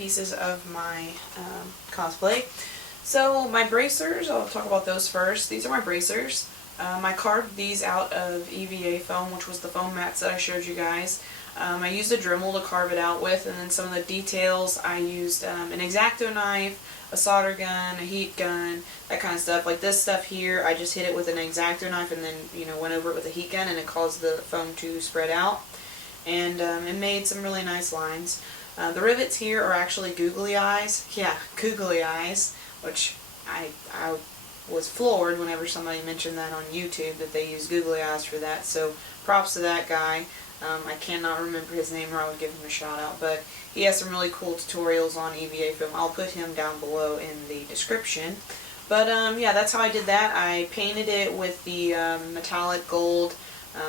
pieces of my cosplay. So my bracers, I'll talk about those first. These are my bracers. I carved these out of EVA foam, which was the foam mats that I showed you guys. I used a Dremel to carve it out with, and then some of the details I used an Exacto knife, a solder gun, a heat gun, that kind of stuff. Like this stuff here, I just hit it with an Exacto knife and then, you know, went over it with a heat gun, and it caused the foam to spread out. And it made some really nice lines. The rivets here are actually Googley Eyes. Yeah, Googley Eyes, which I was floored whenever somebody mentioned that on YouTube, that they use Googley Eyes for that. So props to that guy. I cannot remember his name, or I would give him a shout out, but he has some really cool tutorials on EVA foam. I'll put him down below in the description. But yeah, that's how I did that. I painted it with the metallic gold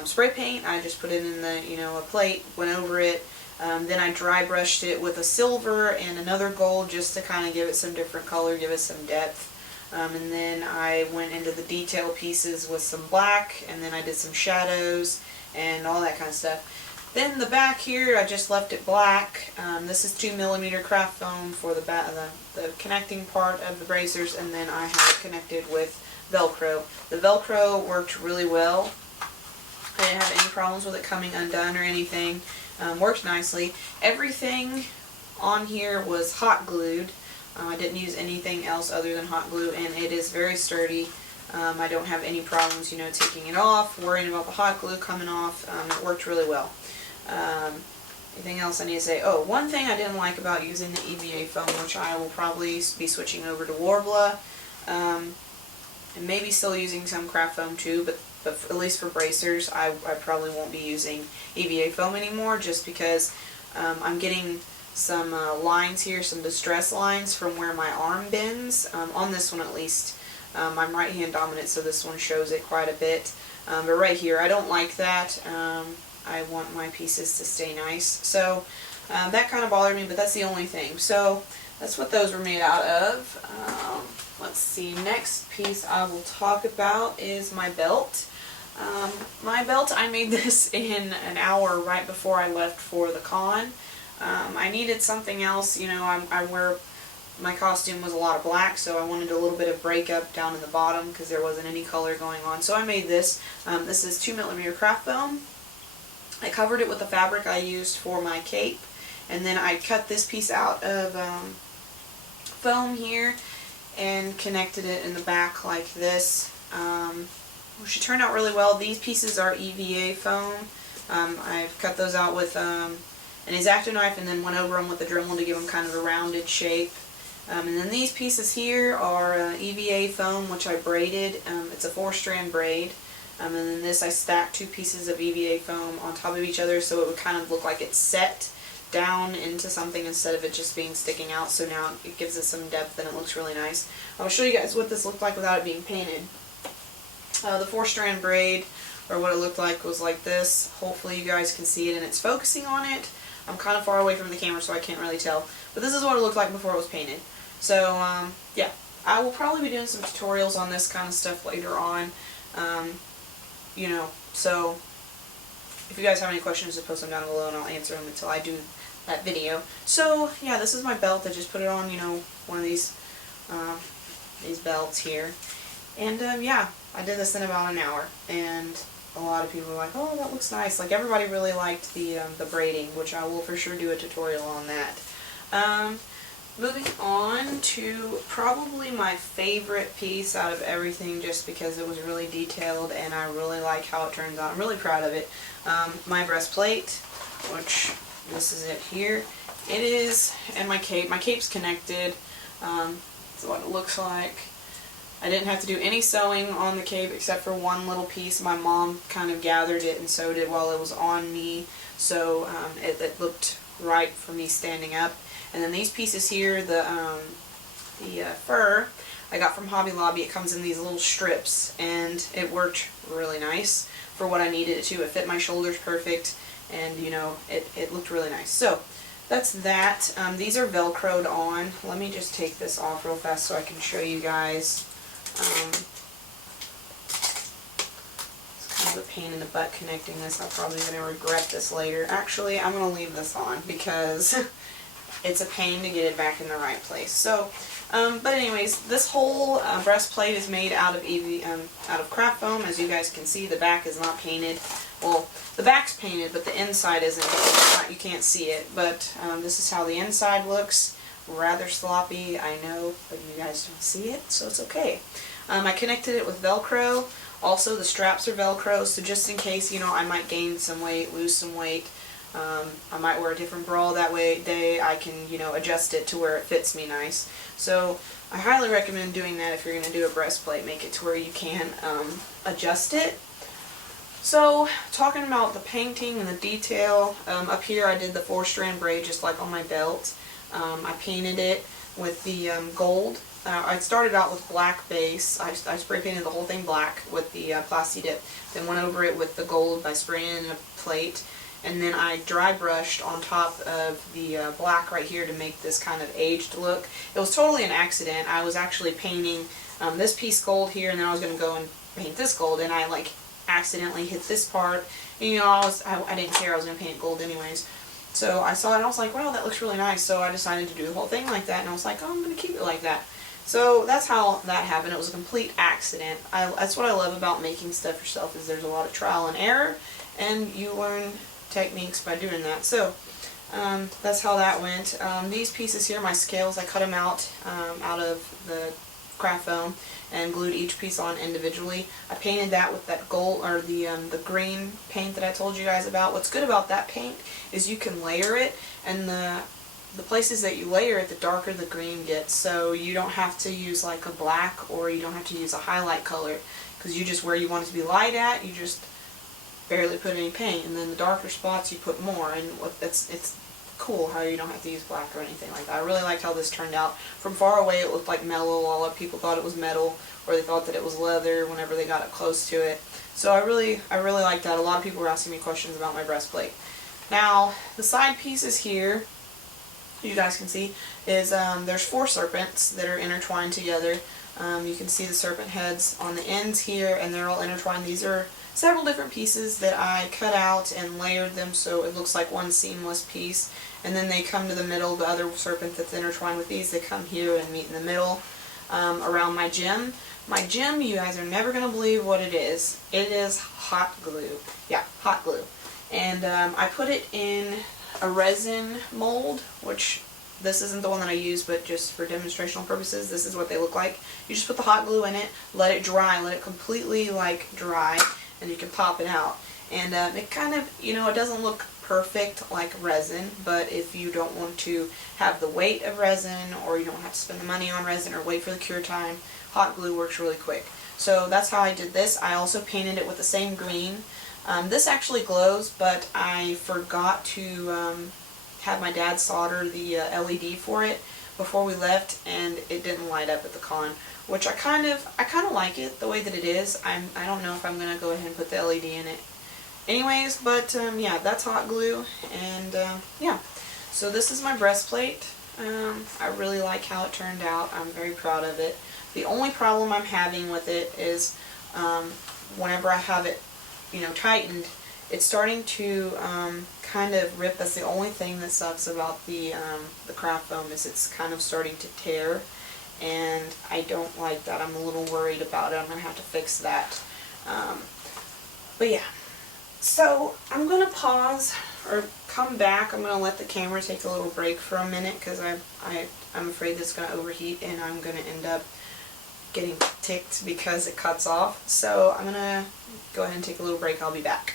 spray paint. I just put it in the, you know, a plate, went over it. Then I dry brushed it with a silver and another gold just to kind of give it some different color, give it some depth. And then I went into the detail pieces with some black, and then I did some shadows and all that kind of stuff. Then the back here, I just left it black. This is 2mm craft foam for the connecting part of the bracers, and then I have it connected with Velcro. The Velcro worked really well. I didn't have any problems with it coming undone or anything. Worked nicely. Everything on here was hot glued. I didn't use anything else other than hot glue, and it is very sturdy. I don't have any problems, you know, taking it off, worrying about the hot glue coming off. It worked really well. Anything else I need to say? Oh, one thing I didn't like about using the EVA foam, which I will probably be switching over to Warbler, and maybe still using some craft foam too, but at least for bracers, I probably won't be using EVA foam anymore, just because I'm getting some lines here, some distress lines from where my arm bends, on this one at least. I'm right hand dominant, so this one shows it quite a bit, but right here I don't like that. I want my pieces to stay nice, so that kind of bothered me, but that's the only thing. So that's what those were made out of. Let's see, next piece I will talk about is my belt. My belt, I made this in an hour right before I left for the con. I needed something else, you know, I wear, my costume was a lot of black, so I wanted a little bit of breakup down in the bottom because there wasn't any color going on. So I made this. This is 2mm craft foam. I covered it with the fabric I used for my cape, and then I cut this piece out of foam here and connected it in the back like this. Which turned out really well. These pieces are EVA foam. I've cut those out with an Exacto knife and then went over them with the Dremel to give them kind of a rounded shape. And then these pieces here are EVA foam, which I braided. It's a 4-strand braid. And then this, I stacked 2 pieces of EVA foam on top of each other so it would kind of look like it's set down into something instead of it just being sticking out. So now it gives it some depth and it looks really nice. I'll show you guys what this looked like without it being painted. The 4-strand braid, or what it looked like, was like this. Hopefully you guys can see it and it's focusing on it. I'm kind of far away from the camera so I can't really tell. But this is what it looked like before it was painted. So, yeah. I will probably be doing some tutorials on this kind of stuff later on. You know, so if you guys have any questions, just post them down below and I'll answer them until I do that video. So, yeah, this is my belt. I just put it on, you know, one of these belts here. And, yeah, I did this in about an hour. And a lot of people were like, oh, that looks nice. Like, everybody really liked the braiding, which I will for sure do a tutorial on that. Moving on to probably my favorite piece out of everything, just because it was really detailed and I really like how it turns out. I'm really proud of it. My breastplate, which this is it here. It is, and my cape. My cape's connected. That's what it looks like. I didn't have to do any sewing on the cape except for one little piece. My mom kind of gathered it and sewed it while it was on me, so it looked right for me standing up. And then these pieces here, the fur, I got from Hobby Lobby. It comes in these little strips, and it worked really nice for what I needed it to. It fit my shoulders perfect, and you know, it looked really nice. So that's that. These are Velcroed on. Let me just take this off real fast so I can show you guys. It's kind of a pain in the butt connecting this. I'm probably going to regret this later. Actually, I'm going to leave this on because it's a pain to get it back in the right place. So, but anyways, this whole breastplate is made out of out of craft foam. As you guys can see, the back is not painted. Well, the back's painted, but the inside isn't. You can't see it, but this is how the inside looks. Rather sloppy, I know, but you guys don't see it, so it's okay. I connected it with Velcro. Also, the straps are Velcro, so just in case, you know, I might gain some weight, lose some weight, I might wear a different bra that day, I can, you know, adjust it to where it fits me nice. So, I highly recommend doing that if you're going to do a breastplate. Make it to where you can adjust it. So, talking about the painting and the detail, up here I did the 4-strand braid just like on my belt. I painted it with the gold. I started out with black base. I spray painted the whole thing black with the Plasti Dip. Then went over it with the gold by spraying in a plate. And then I dry brushed on top of the black right here to make this kind of aged look. It was totally an accident. I was actually painting this piece gold here, and then I was going to go and paint this gold, and I like accidentally hit this part. And, you know, I didn't care. I was going to paint it gold anyways. So I saw it and I was like, wow, that looks really nice. So I decided to do the whole thing like that, and I was like, oh, I'm going to keep it like that. So that's how that happened. It was a complete accident. That's what I love about making stuff yourself, is there's a lot of trial and error, and you learn techniques by doing that. So that's how that went. These pieces here, my scales, I cut them out of the craft foam and glued each piece on individually. I painted that with that gold, or the green paint that I told you guys about. What's good about that paint is you can layer it, and the places that you layer it, the darker the green gets. So you don't have to use like a black, or you don't have to use a highlight color, because you just, where you want it to be light at, you just barely put any paint, and then the darker spots you put more. And it's cool how you don't have to use black or anything like that. I really liked how this turned out. From far away it looked like mellow. A lot of people thought it was metal, or they thought that it was leather whenever they got up close to it. So I really liked that. A lot of people were asking me questions about my breastplate. Now, the side pieces here, you guys can see, is there's 4 serpents that are intertwined together. You can see the serpent heads on the ends here, and they're all intertwined. These are several different pieces that I cut out and layered them so it looks like one seamless piece. And then they come to the middle, the other serpent that's intertwined with these, they come here and meet in the middle around my gem. My gem, you guys are never going to believe what it is. It is hot glue. Yeah, hot glue. And I put it in a resin mold, which this isn't the one that I use, but just for demonstrational purposes, this is what they look like. You just put the hot glue in it, let it dry, let it completely like dry, and you can pop it out. And it kind of, you know, it doesn't look perfect like resin, but if you don't want to have the weight of resin, or you don't have to spend the money on resin or wait for the cure time, hot glue works really quick. So that's how I did this. I also painted it with the same green. This actually glows, but I forgot to have my dad solder the LED for it before we left, and it didn't light up at the con, which I kind of like it the way that it is. I don't know if I'm gonna go ahead and put the LED in it anyways, but yeah, that's hot glue. And yeah, so this is my breastplate. I really like how it turned out. I'm very proud of it. The only problem I'm having with it is whenever I have it, you know, tightened, it's starting to kind of rip. That's the only thing that sucks about the craft foam, is it's kind of starting to tear, and I don't like that. I'm a little worried about it. I'm going to have to fix that. But yeah, so I'm going to pause or come back. I'm going to let the camera take a little break for a minute, because I'm afraid that it's going to overheat and I'm going to end up getting ticked because it cuts off. So I'm going to go ahead and take a little break. I'll be back.